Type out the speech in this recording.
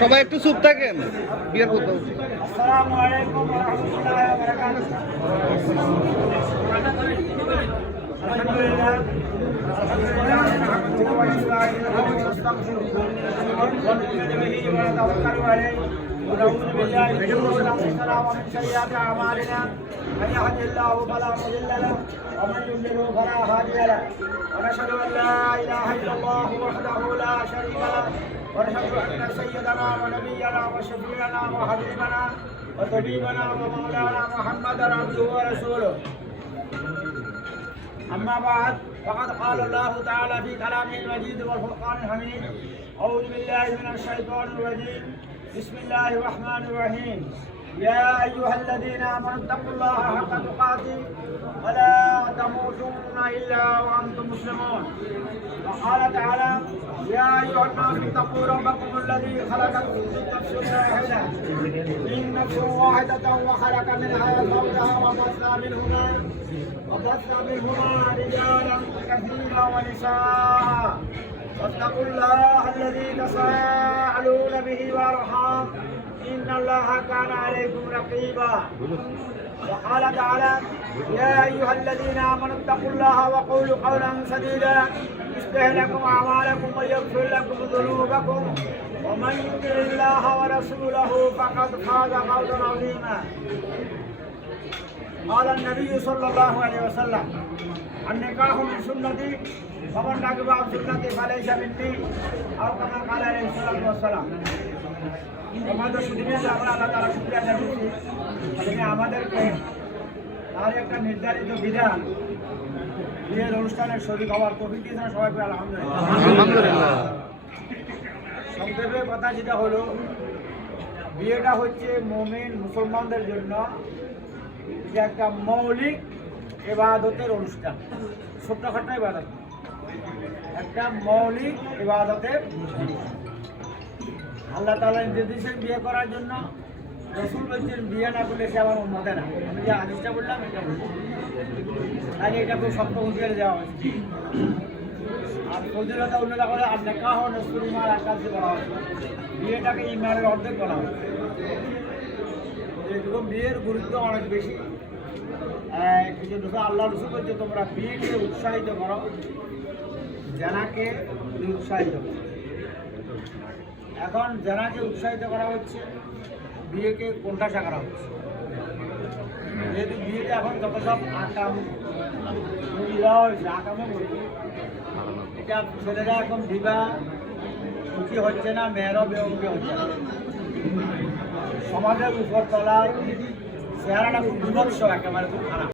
সবাই একটু চুপ থাকেন। বিয়ের কথা আলহামদুলিল্লাহ ونعوذ بالله من شرور انفسنا ومن سيئات من يهد الله فلا ونشهد ان لا اله الا الله وحده لا شريك له ونشهد ان سيدنا ونبينا وشفيعنا وحبيبنا وطبيبنا ومولانا محمدا عبده ورسوله أما بعد فقد قال الله تعالى في كلامه المجيد والفرقان الحميد أعوذ بالله من الشيطان الرجيم. بسم الله الرحمن الرحيم. يا أيها الذين آمنوا اتقوا الله حق تقاته ولا تموتن إلا وأنتم مسلمون. وقال تعالى يا أيها الناس اتقوا ربكم الذي خلقكم من نفس واحدة. من نفس واحدة وخلق منها زوجها وبث منهما وبث منهما رجالا كثيرا ونساء. واتقوا الله الذي تساءلون به والأرحام. ان الله كان عليكم رقيبا وقال تعالى يا ايها الذين امنوا اتقوا الله وقولوا قولا سديدا يصلح لكم اعمالكم ويغفر لكم ذنوبكم ومن يطع الله ورسوله فقد فاز فوزا عظيما قال النبي صلى الله عليه وسلم النكاح من سنتي فمن نكب عن سنتي فليس مني او كما قال عليه الصلاه والسلام আমাদের সুদিনে আমরা আল্লাহ তারা শুক্রিয়া জানিয়েছি আমাদেরকে তার একটা নির্ধারিত বিধান বিয়ের অনুষ্ঠানের শরীর হওয়ার তফিক দিয়েছেন সবাই করে আলহামদুলিল্লাহ। সংক্ষেপে কথা যেটা হলো বিয়েটা হচ্ছে মোমেন মুসলমানদের জন্য যে একটা মৌলিক এবাদতের অনুষ্ঠান। ছোট্টখাট্ট ইবাদত। না। একটা মৌলিক ইবাদতের আল্লাহ তালা নির্দেশন বিয়ে করার জন্য রসুল বলছেন, বিয়ে না করলে সে আমার মতে না। আমি যে আদেশটা বললাম, এটা তাহলে এটা খুব শক্ত হুঁশিয়ারি দেওয়া হয়েছে। আর ফজিলতা উন্নত করে, আর দেখা হওয়া নসরুল ইমান আকাশে বলা হয়। বিয়েটাকে ইমানের অর্ধেক বলা হয়। যেটুকু বিয়ের গুরুত্ব অনেক বেশি দেখো আল্লাহ রসুল বলছে, তোমরা বিয়েকে উৎসাহিত করো। জানাকে উৎসাহিত করো। এখন জানাকে উৎসাহিত করা হচ্ছে, বিয়েকে কোনঠাসা করা হচ্ছে। যেহেতু বিয়েতে এখন যত সব আকাম হয়েছে, আকামও এটা ছেলেরা এখন বিবাহ উঁচি হচ্ছে না, মেয়েরও বেউকি হচ্ছে না। সমাজের উপর তলার চেহারাটা খুব বিভৎস, একেবারে খুব খারাপ।